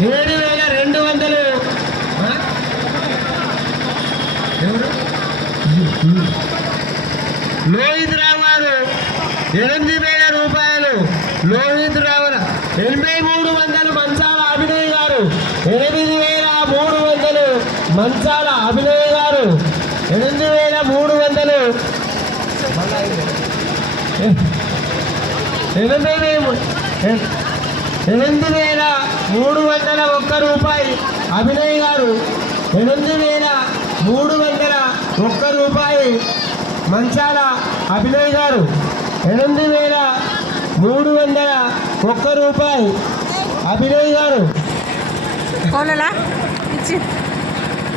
7,200. ఎవరు? లోహిత్ రావు గారు 8,000 రూపాయలు. లోహిత్ రావు 8,300. మంచాల అభినయ్ గారు 8,300. మంచాల అభినయ్ గారు 8,300. 8,301 రూపాయి. అభినయ్ గారు 8,301 రూపాయి. మంచాల అభినయ్ గారు 8,301 రూపాయి. అభినయ్ గారు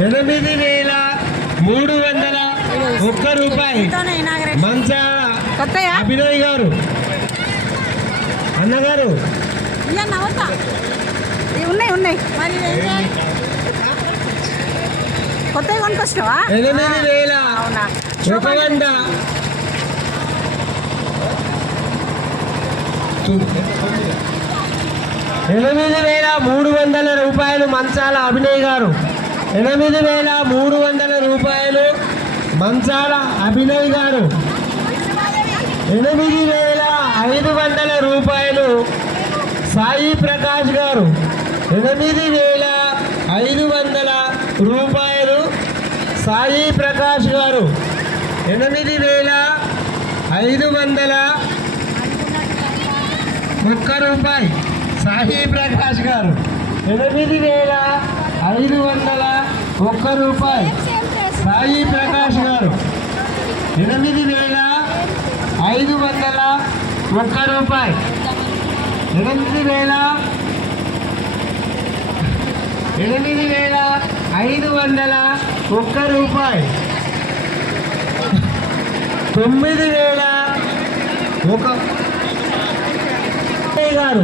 8,301 రూపాయి. మంచాల అభినయ్ గారు. అన్నగారు ఉన్నాయి కొత్తగా కొనుకొచ్చినావా? 8,100. 8,300 రూపాయలు. మంచాల అభినయ్ గారు 8,300 రూపాయలు. మంచాల అభినయ్ గారు 8,500 రూపాయలు. సాయి ప్రకాష్ గారు 8,500 రూపాయలు. సాయి ప్రకాష్ గారు 8,501 రూపాయి. సాయి ప్రకాష్ గారు 8,501 రూపాయి. సాయి ప్రకాష్ గారు 8,501 రూపాయి. 8,501 రూపాయి. 9,001 గారు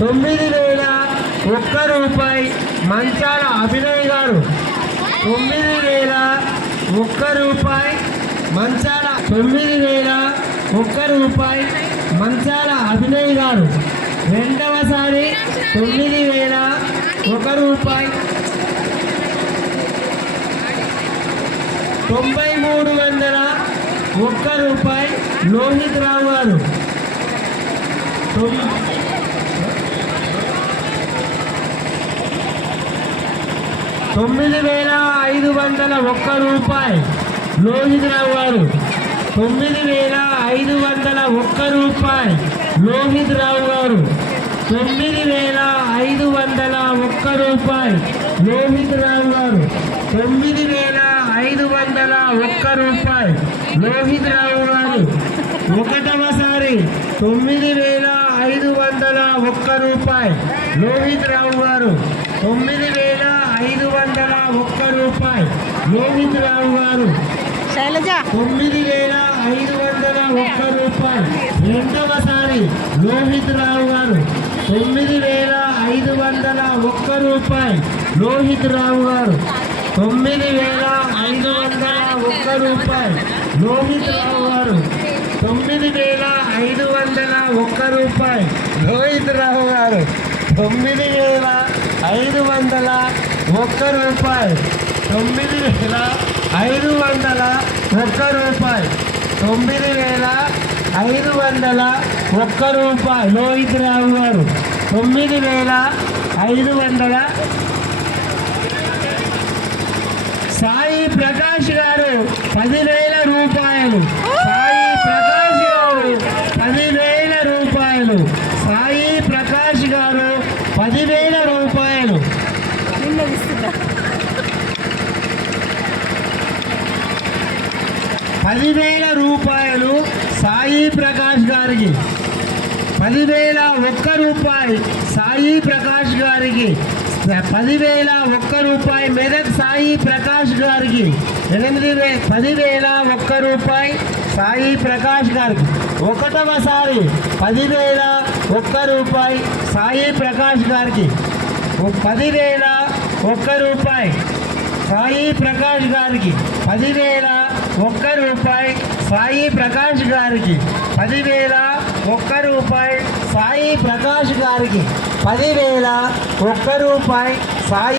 9,001 రూపాయి. మంచాల అభినయ్ గారు 9,001 రూపాయి. మంచాల 9,001 రూపాయి. మంచాల అభినయ్ గారు రెండవసారి 9,001 రూపాయి. 9,301 రూపాయి. లోహిత్ రావు గారు 9,501 రూపాయి. లోహిత్ రావు గారు 9,501 రూపాయి. లోహిత్ రావు గారు 9,501 రూపాయి. లోహిత్ రావు గారు 9,501 రూపాయి. లోహిత్ రావు గారు ఒకటవసారి 9,501 రూపాయి. లోహిత్ రావు గారు 9,501 రూపాయి. లోహిత్ రావు గారు శైలజ 9,501 రూపాయి. రెండవసారి లోహిత్ రావు గారు 9,501 రూపాయి. లోహిత్ రావు గారు 9,501 రూపాయి. లోహిత్ రావు గారు 9,501 రూపాయి. లోహిత్ రావు గారు 9,501 రూపాయి. 9,501 రూపాయి. 9,501 రూపాయి. లోహిత్ రావు గారు 9,500. సాయి ప్రకాష్ గారు 10,000 రూపాయలు. సాయి ప్రకాష్ గారు 10,000 రూపాయలు. సాయి ప్రకాష్ గారు 10,000 రూపాయలు. 10,000 రూపాయలు సాయి ప్రకాష్ గారికి. 10,001 రూపాయి సాయి ప్రకాష్ గారికి. 10,001 రూపాయి మెదక్ సాయి ప్రకాష్ గారికి. 10,001 రూపాయి సాయి ప్రకాష్ గారికి. ఒకటవసారి 10,001 రూపాయి సాయి ప్రకాష్ గారికి. 10,001 రూపాయి సాయి ప్రకాష్ గారికి. 10,001 రూపాయి సాయి ప్రకాష్ గారికి. 10,001 రూపాయి సాయి ప్రకాష్ గారికి 10,000 ఒక్క రూపాయి సాయి